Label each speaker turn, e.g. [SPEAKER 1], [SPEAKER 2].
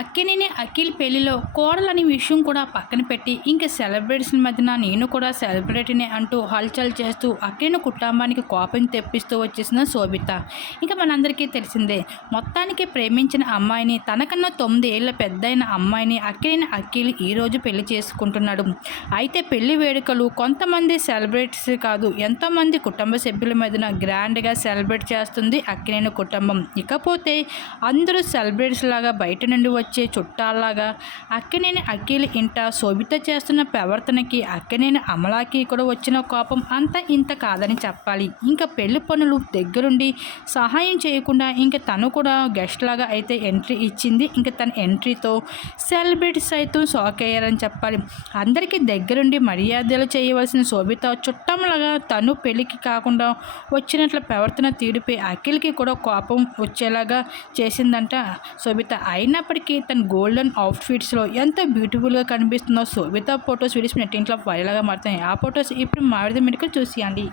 [SPEAKER 1] అక్కినేని అఖిల్ పెళ్ళిలో కోడలని విషయం కూడా పక్కన పెట్టి ఇంకా సెలబ్రిటీస్ మధ్యన నేను కూడా సెలబ్రిటీనే అంటూ హల్చల్ చేస్తూ అక్కినేని కుటుంబానికి కోపం తెప్పిస్తూ వచ్చేసిన శోభిత. ఇంకా మనందరికీ తెలిసిందే మొత్తానికి ప్రేమించిన అమ్మాయిని తనకన్నా తొమ్మిది ఏళ్ళ పెద్దయిన అమ్మాయిని అక్కినేని అఖిల్ ఈరోజు పెళ్ళి చేసుకుంటున్నాడు. అయితే పెళ్ళి వేడుకలు కొంతమంది సెలబ్రిటీస్ కాదు ఎంతోమంది కుటుంబ సభ్యుల మధ్యన గ్రాండ్గా సెలబ్రేట్ చేస్తుంది అక్కినేని కుటుంబం. ఇకపోతే అందరూ సెలబ్రిటీస్ లాగా బయట నుండి వచ్చే చుట్టాల్లాగా అక్కినేని అఖిల్ ఇంట శోభిత చేస్తున్న ప్రవర్తనకి అక్కినేని అమలాకి కూడా వచ్చిన కోపం అంత ఇంత కాదని చెప్పాలి. ఇంకా పెళ్ళి పనులు దగ్గరుండి సహాయం చేయకుండా ఇంకా తను కూడా గెస్ట్ లాగా అయితే ఎంట్రీ ఇచ్చింది. ఇంకా తన ఎంట్రీతో సెలబ్రిటీస్ సైతం షాక్ అయ్యారని చెప్పాలి. అందరికీ దగ్గరుండి మర్యాదలు చేయవలసిన శోభిత చుట్టంలాగా తను పెళ్ళికి కాకుండా వచ్చినట్ల ప్రవర్తన తీడిపై అఖిల్కి కూడా కోపం వచ్చేలాగా చేసిందంట శోభిత. అయినప్పటికీ తన గోల్డెన్ అవుట్ఫిట్స్లో ఎంత బ్యూటిఫుల్గా కనిపిస్తుందో సో శోభిత ఫొటోస్ వీడియోస్ నెట్టింట్లో వైరల్గా మారుతాయి ఆ ఫొటోస్ ఇప్పుడు మావిడ మెడికల్ చూసియండి.